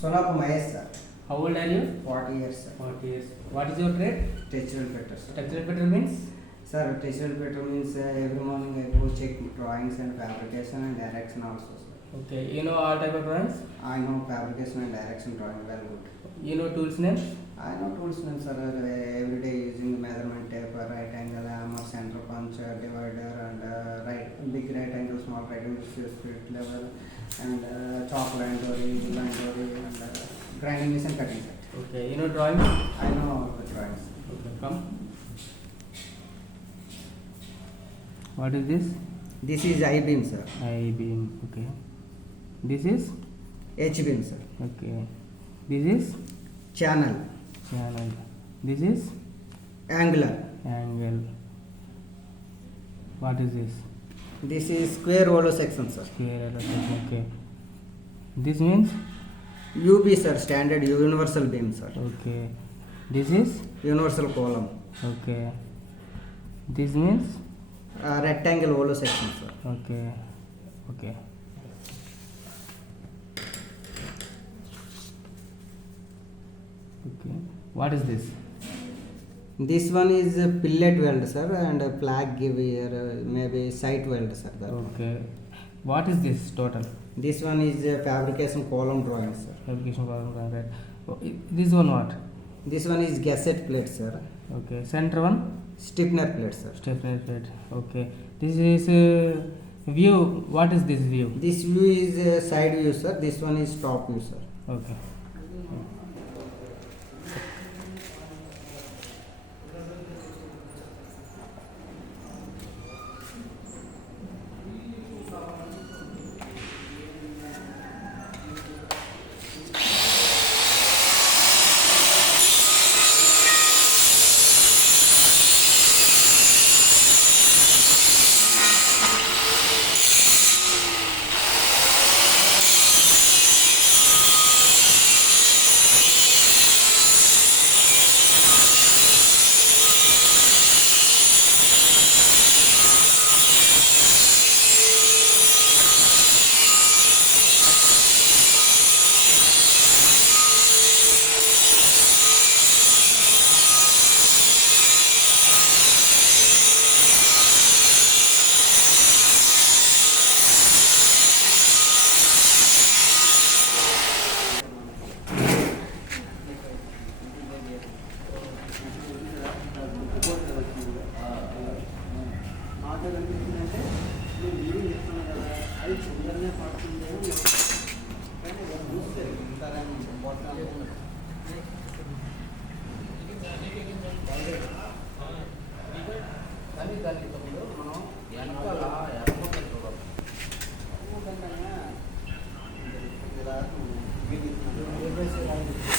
Sunnapu Mahesh, sir. How old are you? 40 years, sir. 40 years. What is your trade? Textual fitter, sir. Textile fitter means? Sir, textual fitter means every morning I go check drawings and fabrication and direction also, sir. Okay. You know all type of drawings? I know fabrication and direction drawing well good. You know tools names? I know tools names, sir. Every day using measurement tape, right angle, hammer, center punch, divider, and big right angle, small right angle, spirit level, and chalk line dory, and grinding machine, cutting set. Okay. You know drawing? I know all the drawings. Okay. Come. What is this? This is I-beam, sir. I-beam. Okay. This is? H-beam, sir. Okay. This is? Channel. Channel. This is? Angular. Angle. What is this? This is square hollow section, sir. Square. Okay. This means? UB, sir. Standard universal beam, sir. Okay. This is? Universal column. Okay. This means? Rectangle hollow section, sir. Okay. Okay. Okay. What is this? This one is a pillet weld, sir, and a flag give here, maybe sight weld, sir. That one. Okay. What is this total? This one is a fabrication column drawing, sir. Fabrication column, right? Oh, this one what? This one is gasset plate, sir. Okay. Center one? Stiffener plate, sir. Stiffener plate. Okay. This is view. What is this view? This view is side view, sir. This one is top view, sir. Okay. Meeting.